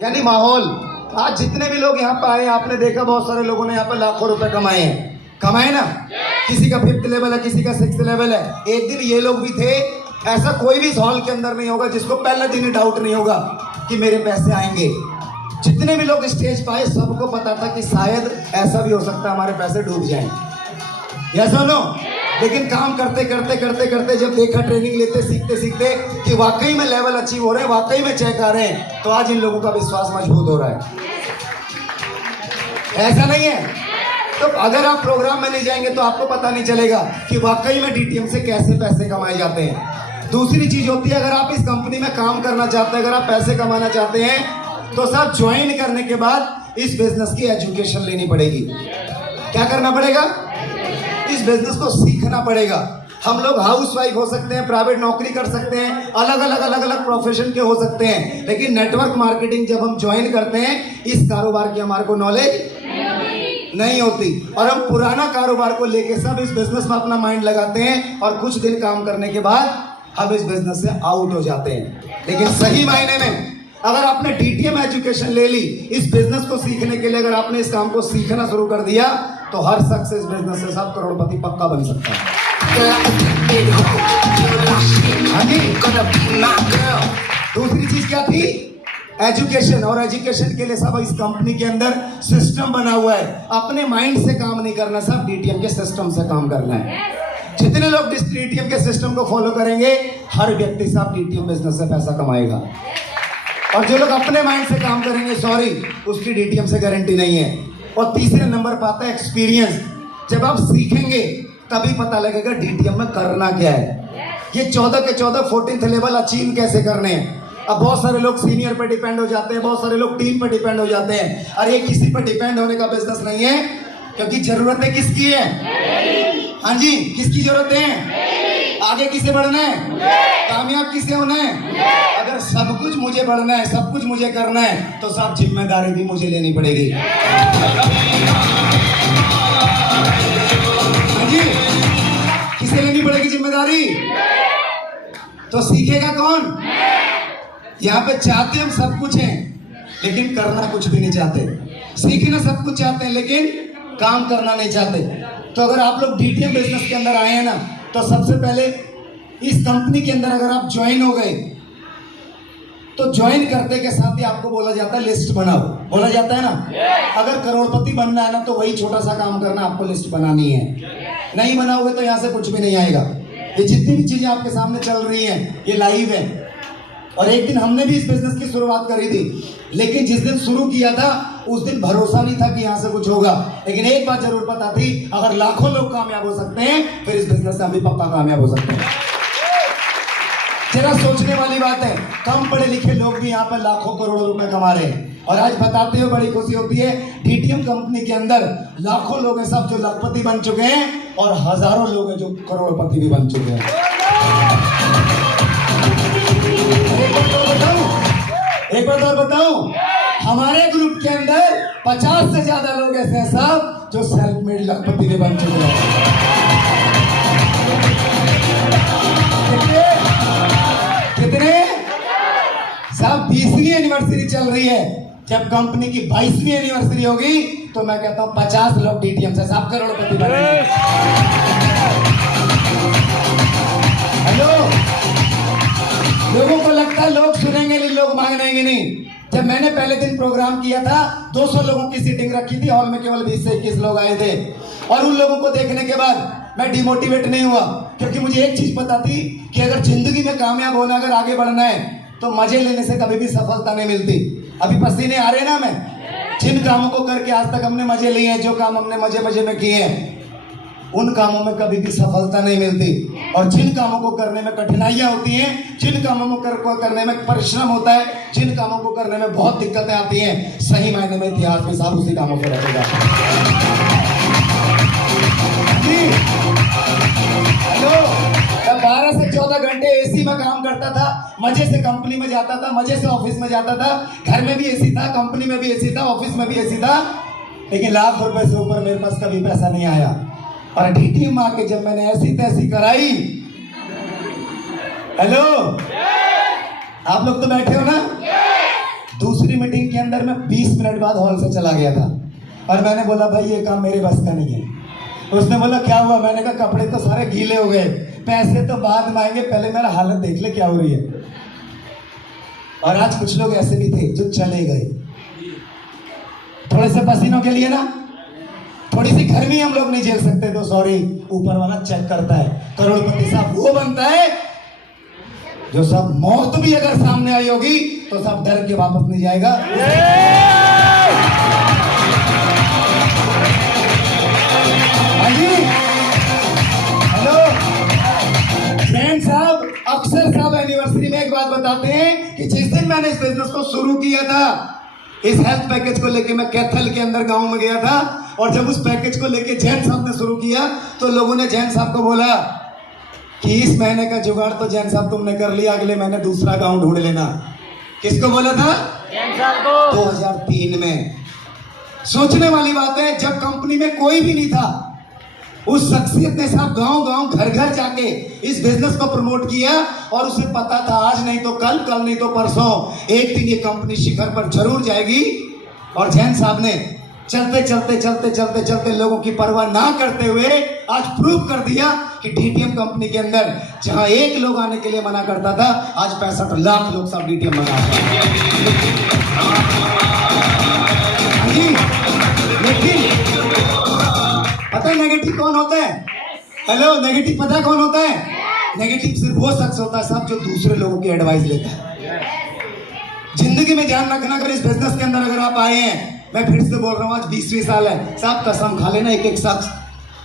यानी माहौल। आज जितने भी लोग यहाँ पे आए आपने देखा बहुत सारे लोगों ने यहाँ पे लाखों रुपए कमाए हैं, कमाए ना। किसी का 5th लेवल है, किसी का 6th लेवल है। एक दिन ये लोग भी थे, ऐसा कोई भी इस हॉल के अंदर नहीं होगा जिसको पहले दिन ही डाउट नहीं होगा कि मेरे पैसे आएंगे। जितने भी लोग स्टेज पाए सबको पता था कि शायद ऐसा भी हो सकता है हमारे पैसे डूब जाएं। यस और नो? लेकिन काम करते करते करते करते जब देखा ट्रेनिंग लेते सीखते सीखते कि वाकई में लेवल अचीव हो रहे हैं, वाकई में चेक आ रहे हैं, तो आज इन लोगों का विश्वास मजबूत हो रहा है। ऐसा नहीं है तो अगर आप प्रोग्राम में नहीं जाएंगे तो आपको पता नहीं चलेगा कि वाकई में डीटीएम से कैसे पैसे कमाए जाते हैं। दूसरी चीज होती है, अगर आप इस कंपनी में काम करना चाहते हैं, अगर आप पैसे कमाना चाहते हैं तो सब ज्वाइन करने के बाद इस बिजनेस की एजुकेशन लेनी पड़ेगी। क्या करना पड़ेगा? इस बिजनेस को सीखना पड़ेगा। हम लोग हाउसवाइफ हो सकते हैं, प्राइवेट नौकरी कर सकते हैं, अलग अलग प्रोफेशन के हो सकते हैं, लेकिन नेटवर्क मार्केटिंग जब हम ज्वाइन करते हैं इस कारोबार की हमारे को नॉलेज नहीं होती और हम पुराना कारोबार को लेके सब इस बिजनेस में अपना माइंड लगाते हैं और कुछ दिन काम करने के बाद हम इस बिजनेस से आउट हो जाते हैं। लेकिन सही मायने में अगर आपने डीटीएम एजुकेशन ले ली, इस बिजनेस को सीखने के लिए अगर आपने इस काम को सीखना शुरू कर दिया तो हर शख्स इस बिजनेस से सब करोड़पति पक्का बन सकता है। हाँ जी। दूसरी चीज क्या थी? एजुकेशन। और एजुकेशन के लिए सब इस कंपनी के अंदर सिस्टम बना हुआ है। अपने माइंड से काम नहीं करना, सब डीटीएम के सिस्टम से काम करना है। जितने लोग डीटीएम के सिस्टम को फॉलो करेंगे हर व्यक्ति सब डीटीएम बिजनेस से पैसा कमाएगा। और जो लोग अपने माइंड से काम करेंगे सॉरी, उसकी डीटीएम से गारंटी नहीं है। और तीसरे नंबर पर आता है एक्सपीरियंस। जब आप सीखेंगे तभी पता लगेगा डीटीएम में करना क्या है। ये 14 के 14 14th लेवल अचीव कैसे करने हैं। अब बहुत सारे लोग सीनियर पे डिपेंड हो जाते हैं, बहुत सारे लोग टीम पे डिपेंड हो जाते हैं। और ये किसी पे डिपेंड होने का बिजनेस नहीं है, क्योंकि जरूरतें किसकी है? हाँ जी, किसकी जरूरत है? आगे किसे बढ़ना है? कामयाब किसे होना है? अगर सब कुछ मुझे बढ़ना है, सब कुछ मुझे करना है तो सब जिम्मेदारी भी मुझे लेनी पड़ेगी। हाँ जी, किसे लेनी पड़ेगी जिम्मेदारी? तो सीखेगा कौन? यहाँ पे चाहते हम सब कुछ हैं लेकिन करना कुछ भी नहीं चाहते। सीखना सब कुछ चाहते हैं लेकिन काम करना नहीं चाहते। तो अगर आप लोग डीटीएम बिजनेस के अंदर आए हैं ना, तो सबसे पहले इस कंपनी के अंदर अगर आप ज्वाइन हो गए तो ज्वाइन करते के साथ ही आपको बोला जाता है लिस्ट बनाओ। बोला जाता है ना, अगर करोड़पति बनना है ना तो वही छोटा सा काम करना, आपको लिस्ट बनानी है। नहीं बनाओगे तो यहाँ से कुछ भी नहीं आएगा। ये जितनी भी चीजें आपके सामने चल रही हैं ये लाइव है। और एक दिन हमने भी इस बिजनेस की शुरुआत करी थी, लेकिन जिस दिन शुरू किया था उस दिन भरोसा नहीं था कि यहाँ से कुछ होगा। लेकिन एक बात जरूर पता थी, अगर लाखों लोग कामयाब हो सकते हैं फिर इस बिजनेस से हम भी पक्का कामयाब हो सकते हैं। जरा सोचने वाली बात है, कम पढ़े लिखे लोग भी यहाँ पर लाखों करोड़ों रुपए कमा रहे हैं। और आज बताते हुए बड़ी खुशी होती है, डीटीएम कंपनी के अंदर लाखों लोग हैं सब जो लखपति बन चुके हैं और हजारों लोग हैं जो करोड़पति भी बन चुके हैं। एक बात और बताऊं, हमारे ग्रुप के अंदर 50 से ज्यादा लोग ऐसे हैं सब जो सेल्फ मेड लखपति भी बन चुके हैं। कितने? सब 20वीं एनिवर्सरी चल रही है। जब कंपनी की 22वीं एनिवर्सरी होगी तो मैं कहता हूं 50 लोग डीटीएम से सब करोड़पति बनेंगे। हेलो, लोगों को लगता है लोग सुनेंगे नहीं, लोग मांगेंगे नहीं। जब मैंने पहले दिन प्रोग्राम किया था 200 लोगों की सीटिंग रखी थी, हॉल में केवल 20 से 21 लोग आए थे। और उन लोगों को देखने के बाद मैं डिमोटिवेट नहीं हुआ, क्योंकि मुझे एक चीज पता थी कि अगर जिंदगी में कामयाब होना, अगर आगे बढ़ना है तो मजे लेने से कभी भी सफलता नहीं मिलती। अभी पसीने आ रहे हैं ना, मैं जिन कामों को करके आज तक हमने मजे लिए हैं, जो काम हमने मजे मजे में किए हैं, उन कामों में कभी भी सफलता नहीं मिलती। और जिन कामों को करने में कठिनाइयां होती हैं, जिन कामों को करने में परिश्रम होता है, जिन कामों को करने में बहुत दिक्कतें आती हैं, सही मायने में इतिहास में सब उसी कामों से रखेगा। हेलो, 12 से 14 घंटे एसी में काम करता था, मजे से कंपनी में जाता था, मजे से ऑफिस में जाता था। घर में भी एसी था, कंपनी में भी एसी था, ऑफिस में भी एसी था, लेकिन लाख रुपए से ऊपर मेरे पास कभी पैसा नहीं आया। और डीटीएम आके जब मैंने ऐसी तैसी कराई, हेलो आप लोग तो बैठे हो ना, दूसरी मीटिंग अंदर मैं 20 मिनट बाद हॉल से चला गया था और मैंने बोला भाई ये काम मेरे बस का नहीं है। उसने बोला क्या हुआ? मैंने कहा कपड़े तो सारे गीले हो गए, पैसे तो बाद में आएंगे, पहले मेरा हालत देख ले क्या हो रही है। और आज कुछ लोग ऐसे भी थे जो चले गए थोड़े से पसीनों के लिए ना, थोड़ी सी गर्मी हम लोग नहीं झेल सकते तो सॉरी, ऊपर वाला चेक करता है। करोड़पति साहब वो बनता है जो सब मौत भी अगर सामने आई होगी तो सब डर के वापस नहीं जाएगा। हेलो जैन साहब, अक्सर साहब एनिवर्सरी में एक बात बताते हैं कि जिस दिन मैंने इस बिजनेस को शुरू किया था, इस हेल्थ पैकेज को लेके मैं कैथल के अंदर गांव में गया था और जब उस पैकेज को लेके जैन साहब ने शुरू किया तो लोगों ने जैन साहब को बोला कि इस महीने का जुगाड़ तो जैन साहब तुमने कर लिया, अगले महीने दूसरा गांव ढूंढ लेना। किसको बोला था? जैन साहब को। 2003 में। सोचने वाली बात है, जब कंपनी में कोई भी नहीं था उस शख्सियत ने साहब गांव गांव घर घर जाके इस बिजनेस को प्रमोट किया और उसे पता था आज नहीं तो कल, कल नहीं तो परसों एक दिन ये कंपनी शिखर पर जरूर जाएगी। और जैन साहब ने चलते चलते चलते चलते चलते लोगों की परवाह ना करते हुए आज प्रूव कर दिया कि डीटीएम कंपनी के अंदर जहां एक लोग आने के लिए मना करता था, आज 65 लाख लोग सब डीटीएम मना रहे हैं। लेकिन पता है नेगेटिव कौन होता है? हेलो, नेगेटिव पता कौन होता है? नेगेटिव सिर्फ वो शख्स होता है साहब जो दूसरे लोगों की एडवाइस लेता है। जिंदगी में ध्यान रखना, अगर इस बिजनेस के अंदर अगर आप आए हैं, मैं फिर से बोल रहा हूँ, आज 20वीं साल है साहब, कसम खा लेना एक एक शख्स,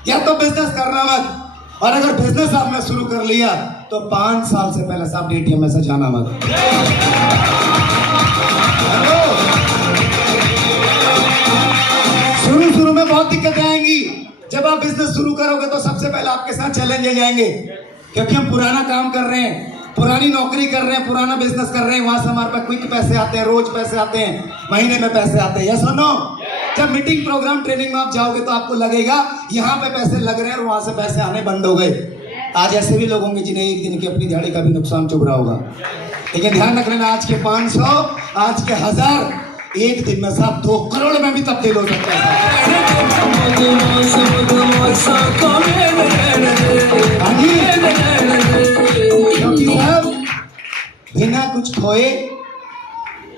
या तो बिजनेस करना मत, और अगर बिजनेस आपने शुरू कर लिया तो 5 साल से पहले साहब डीटीएम में से जाना मत। शुरू में बहुत दिक्कतें आएंगी। जब आप बिजनेस शुरू करोगे तो सबसे पहले आपके साथ चैलेंज जाएंगे, क्योंकि हम पुराना काम कर रहे हैं, पुरानी नौकरी कर रहे हैं, पुराना बिजनेस कर रहे हैं, वहां से हमारे पास क्विक पैसे आते हैं, रोज पैसे आते हैं, महीने में पैसे आते हैं। यस और नो? जब मीटिंग प्रोग्राम ट्रेनिंग में आप जाओगे तो आपको लगेगा यहाँ पे पैसे लग रहे हैं और वहां से पैसे आने बंद हो गए। आज ऐसे भी लोग होंगे जिन्हें एक दिन की अपनी दिहाड़ी का भी नुकसान चुभ रहा होगा, लेकिन ध्यान रख लेना, आज के 500, आज के 1000, एक दिन में साहब 2 करोड़ में भी तब्दील हो सकता है। क्योंकि साहब बिना कुछ खोए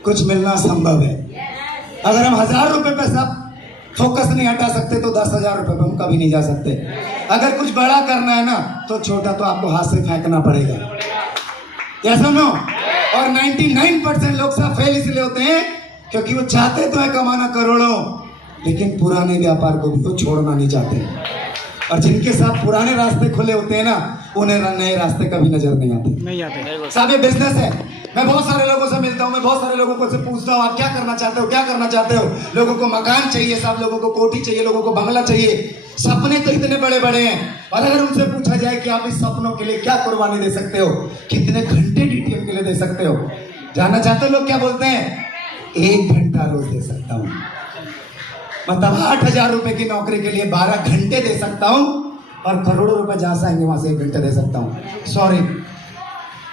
कुछ मिलना संभव है। अगर हम 1000 रुपए पे सब फोकस नहीं हटा सकते तो 10,000 रुपए पे हम कभी नहीं जा सकते। अगर कुछ बड़ा करना है ना तो छोटा तो आपको हाथ से फेंकना पड़ेगा। या सुनो, और 99% लोग सब फेल इसलिए होते हैं क्योंकि वो चाहते तो है कमाना करोड़ों, लेकिन पुराने व्यापार को भी वो छोड़ना नहीं चाहते। और जिनके साथ पुराने रास्ते खुले होते हैं ना, उन्हें नए रास्ते कभी नजर नहीं आते। साहब ये बिजनेस है। मैं बहुत सारे लोगों से मिलता हूँ, मैं बहुत सारे लोगों को से पूछता हूँ आप क्या करना चाहते हो, क्या करना चाहते हो। लोगों को मकान चाहिए साहब, लोगों को कोठी चाहिए, लोगों को बंगला चाहिए, सपने तो इतने बड़े बड़े हैं। और अगर उनसे पूछा जाए कि आप इस सपनों के लिए क्या कुर्बानी दे सकते हो, कितने घंटे डीटीएम के लिए दे सकते हो, जानना चाहते हो लोग क्या बोलते हैं? 1 घंटा रोज दे सकता हूँ। मतलब 8,000 रुपए की नौकरी के लिए 12 घंटे दे सकता हूँ, और करोड़ों रुपए जहां से आएंगे वहां से 1 घंटे दे सकता हूँ। सॉरी,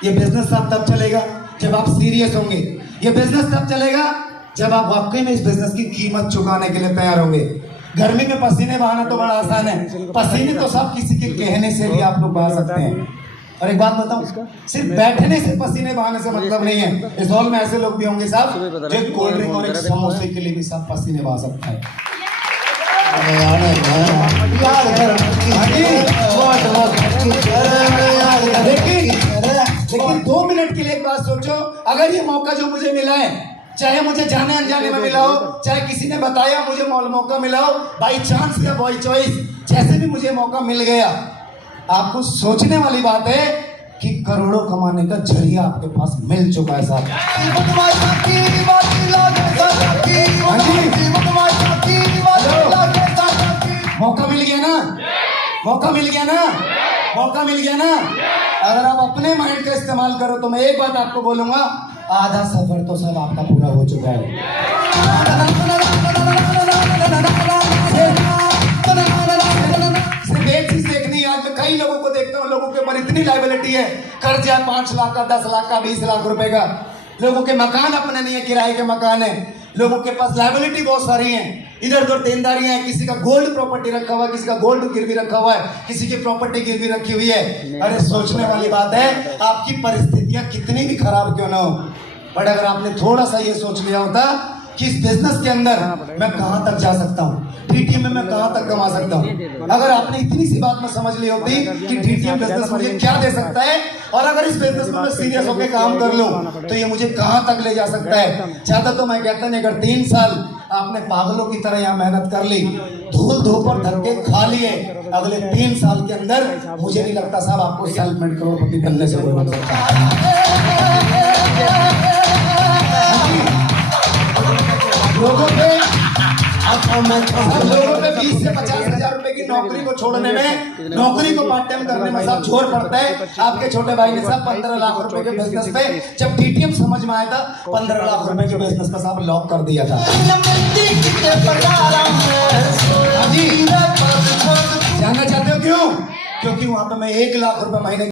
ये बिजनेस साहब तब चलेगा जब आप सीरियस होंगे। ये बिजनेस तब चलेगा जब आप वाकई में इस बिजनेस की कीमत चुकाने के लिए तैयार होंगे। गर्मी में पसीने बहाना तो बड़ा आसान है, पसीने तो सब किसी के कहने से भी आप लोग बहा सकते हैं। और एक बात बताऊं, सिर्फ बैठने से पसीने बहाने से मतलब नहीं है। इस हॉल में ऐसे लोग भी होंगे साहब जो कोल्ड ड्रिंक और एक समोसे के लिए भी सब पसीने बहा सकता है। लेकिन 2 मिनट के लिए एक बात सोचो, अगर ये मौका जो मुझे मिला है, चाहे मुझे जाने अनजाने में मिला हो, चाहे किसी ने बताया मुझे मौका मिला हो, बाई चांस या बाई चॉइस, जैसे भी मुझे मौका मिल गया, आपको सोचने वाली बात है कि करोड़ों कमाने का जरिया आपके पास मिल चुका है साहब। मौका मिल गया ना, मौका मिल गया ना, मौका मिल गया ना। अगर आप अपने माइंड का इस्तेमाल करो तो मैं एक बात आपको बोलूंगा, आधा सफर तो सब आपका पूरा हो चुका है। सिर्फ एक चीज देखनी है, आज मैं कई लोगों को देखता हूँ, लोगों के ऊपर इतनी लायबिलिटी है, कर्जा 5 लाख का, 10 लाख का, 20 लाख रुपए का, लोगों के मकान अपने नहीं है, किराए के मकान है। लोगों के पास लायबिलिटी बहुत सारी है, इधर उधर देनदारियां हैं, किसी का गोल्ड प्रॉपर्टी रखा हुआ है, किसी का गोल्ड गिरवी रखा हुआ है, किसी की प्रॉपर्टी गिरवी रखी हुई है। अरे सोचने वाली बात है, आपकी परिस्थितियां कितनी भी खराब क्यों ना हो, बट अगर आपने थोड़ा सा ये सोच लिया होता कि इस बिजनेस के अंदर मैं कहां तक जा सकता हूं, डीटीएम में मैं कहां तक कमा सकता हूं, अगर आपने इतनी सी बात में समझ ली होती कि डीटीएम बिजनेस मुझे क्या दे सकता है, और अगर इस बिजनेस में मैं सीरियस होकर काम कर लूं तो ये मुझे कहां तक ले जा सकता है। ज्यादा तो मैं कहता नहीं, अगर 3 साल आपने पागलों की तरह यहाँ मेहनत कर ली, धूल धूप और धक्के खा लिए, अगले 3 साल के अंदर मुझे नहीं लगता साहब आपको सेल्फ मेड करोड़पति बनने से कोई रोक सकता। लोगों पे 20 से 50 हजार रुपए की नौकरी को छोड़ने में, नौकरी को पार्ट टाइम करने में साहब जोर पड़ता है। आपके छोटे भाई ने साहब 15 लाख रुपए के बिजनेस पे जब डीटीएम समझ में आया था, 15 लाख रुपए के बिजनेस का साहब लॉक कर दिया था। जी जानना चाहते हो क्यों? क्योंकि वहां पे मैं 1 लाख रुपए महीने